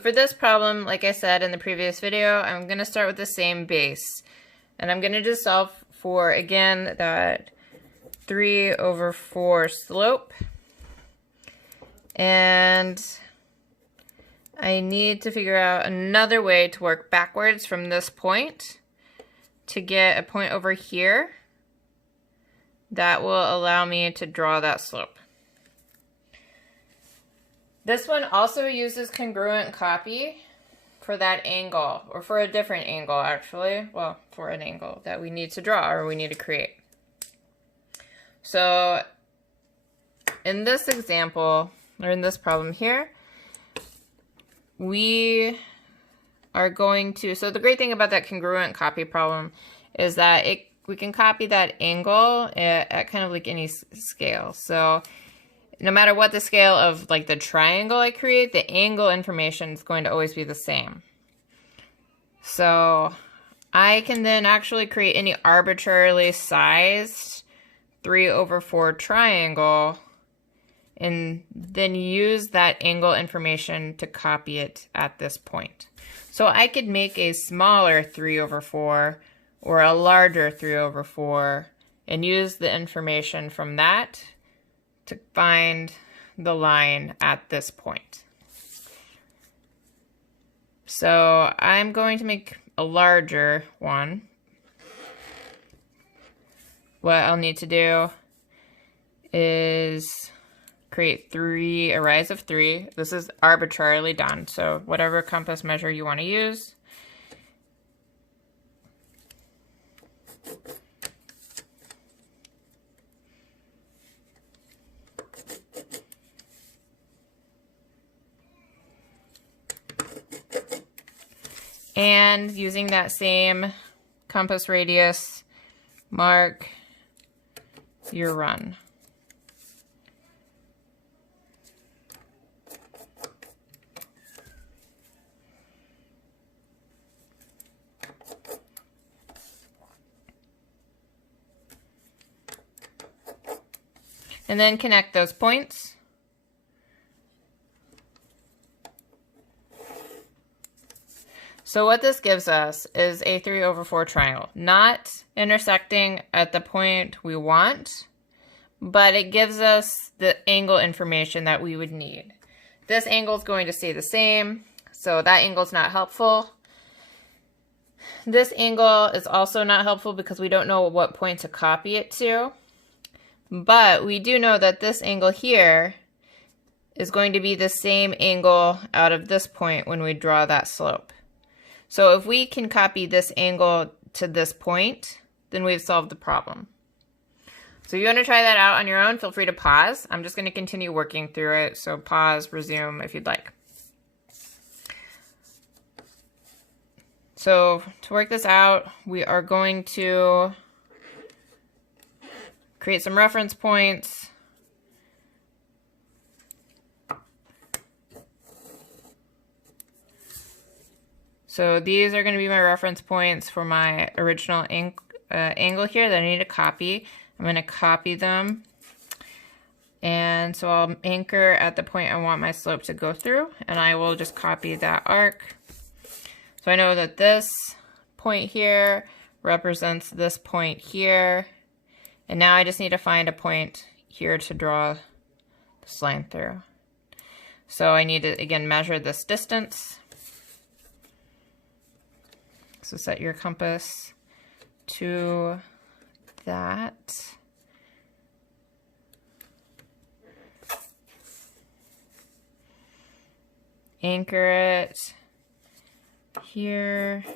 For this problem, like I said in the previous video, I'm going to start with the same base. And I'm going to just solve for, again, that 3/4 slope. And I need to figure out another way to work backwards from this point to get a point over here that will allow me to draw that slope. This one also uses congruent copy for that angle, or for a different angle actually. Well, for an angle that we need to draw or we need to create. So in this example, or in this problem here, we are going to, so the great thing about that congruent copy problem is that we can copy that angle at kind of like any scale. So no matter what the scale of like the triangle I create, the angle information is going to always be the same. So I can then actually create any arbitrarily sized 3/4 triangle and then use that angle information to copy it at this point. So I could make a smaller 3/4 or a larger 3/4 and use the information from that to find the line at this point. So I'm going to make a larger one. What I'll need to do is create a rise of 3. This is arbitrarily done, so whatever compass measure you want to use. And using that same compass radius, mark your run. And then connect those points. So what this gives us is a 3/4 triangle, not intersecting at the point we want, but it gives us the angle information that we would need. This angle is going to stay the same, so that angle is not helpful. This angle is also not helpful because we don't know what point to copy it to, but we do know that this angle here is going to be the same angle out of this point when we draw that slope. So if we can copy this angle to this point, then we've solved the problem. So if you want to try that out on your own, feel free to pause. I'm just going to continue working through it, so pause, resume if you'd like. So to work this out, we are going to create some reference points. So these are going to be my reference points for my original angle here that I need to copy. I'm going to copy them. And so I'll anchor at the point I want my slope to go through, and I will just copy that arc. So I know that this point here represents this point here. And now I just need to find a point here to draw this line through. So I need to, again, measure this distance. So set your compass to that. Anchor it here,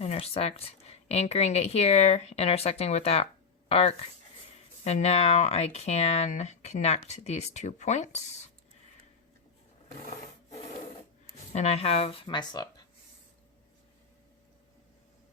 intersect, anchoring it here, intersecting with that arc. And now I can connect these 2 points. And I have my slope.